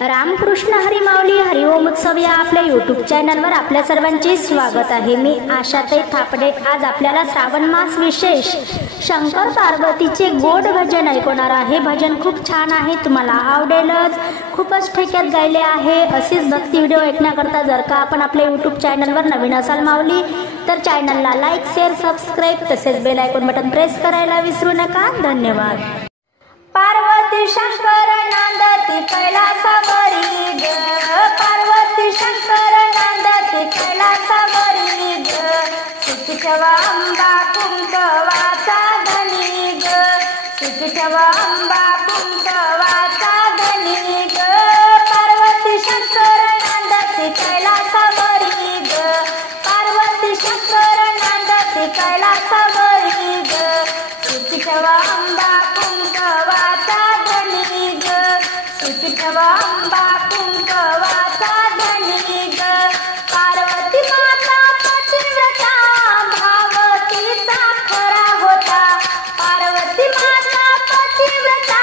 रामकृष्ण हरी माऊली हरिओम उत्सव या आपल्या यूट्यूब चॅनलवर आपल्या सर्वांचे स्वागत आहे। मी आशाताई थापडे आज आपल्याला श्रावण मास विशेष शंकर पार्वतीचे गोड भजन ऐकवणार आहे। भजन खूप छान आहे, तुम्हाला आवडेलच, खूपच ठेक्यात गायले आहे। असेच भक्ती व्हिडिओ ऐकण्याकरता जर का आपण आपल्या यूट्यूब चॅनलवर नवीन असाल माऊली तर चॅनलला लाईक शेअर सबस्क्राईब तसेच बेल आयकॉन बटन प्रेस करायला विसरू नका। धन्यवाद। पार्वती शंकर नांदती कैलासावरी ग, पार्वती शंकर नांदती कैलासावरी ग, सुखी ठेवा अंबा कुंकवाचा धनी ग, सुखी ठेवा अंबा कुंकवाचा धनी ग, पार्वती शंकर नांदती कैलासावरी ग, पार्वती शंकर नांदती कैलासावरी ग, सुखी ठेवा अंबा कुंकवाचा धनी ग, सुखी ठेवा अंबा कुंकवाचा धनी ग, पार्वती माता पतिव्रता भावतीचा खरा होता, पार्वती माता पतिव्रता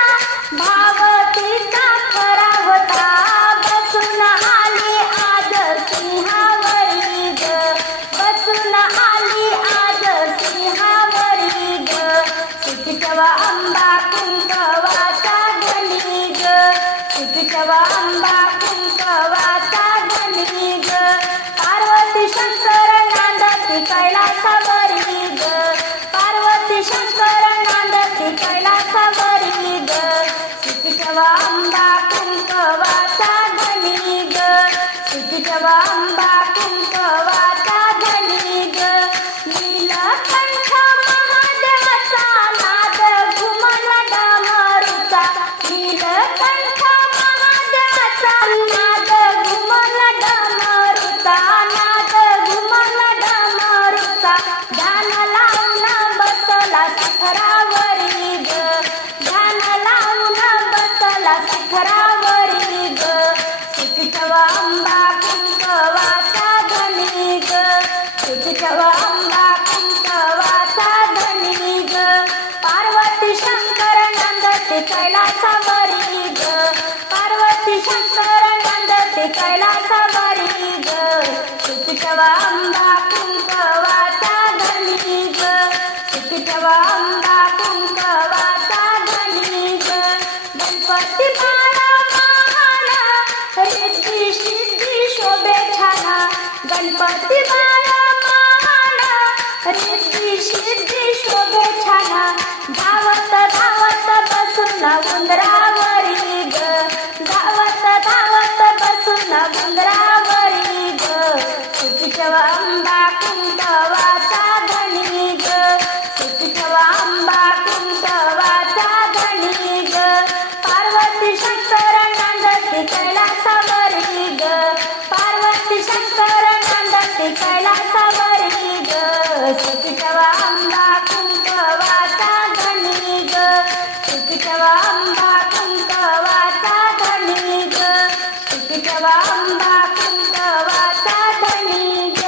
भावतीचा खरा होता, बसून आली आज सिंहावरी ग, बसून आली आज सिंहावरी ग, सुखी ठेवा अंबा कुंकवाचा धनी ग, सुखी ठेवा अंबा कुंकवाचा धनी ग, पार्वती शंकर नांदती कैलासावरी ग, पार्वती शंकर नांदती कैलासावरी ग, सुखी ठेवा अंबा कुंकवाचा धनी ग, सुखी ठेवा अंबा कुंकवाचा धनी ग, नीलकंठ महादेवाचा नाद घुमला डमरूचा, नीलकंठ महादेवाचा नाद घुमला डमरूचा, नाद घुमला डमरूचा, ध्यान लावून बसला शिखरावरी ग, ध्यान लावून बसला शिखरावरी ग, सुखी ठेवा अंबा कुंकवाचा धनी ग, सुखी ठेवा अंबा कुंकवाचा धनी ग, पार्वती शंकर नांदती कैलासावरी ग, पार्वती शंकर नांदती कैलासावरी ग, सुखी ठेवा अंबा कुंकवाचा धनी ग, सुखी ठेवा अंबा कुंकवाचा धनी ग, गणपती बाळा महाना रिद्धी सिद्धी शोभे छाना, गणपती बाळा महाना रिद्धी सिद्धी शोभे छाना, धावत धावत बसून उंदरावरी ग, धावत धावत बसून उंदरावरी ग, सुखी ठेवा अंबा कुंकवाचा धनी ग, सुखी ठेवा अंबा कुंकवाचा धनी ग, पार्वती शंकर नांदती कैलासावरी ग, पार्वती शंकर नांदती कैलासावरी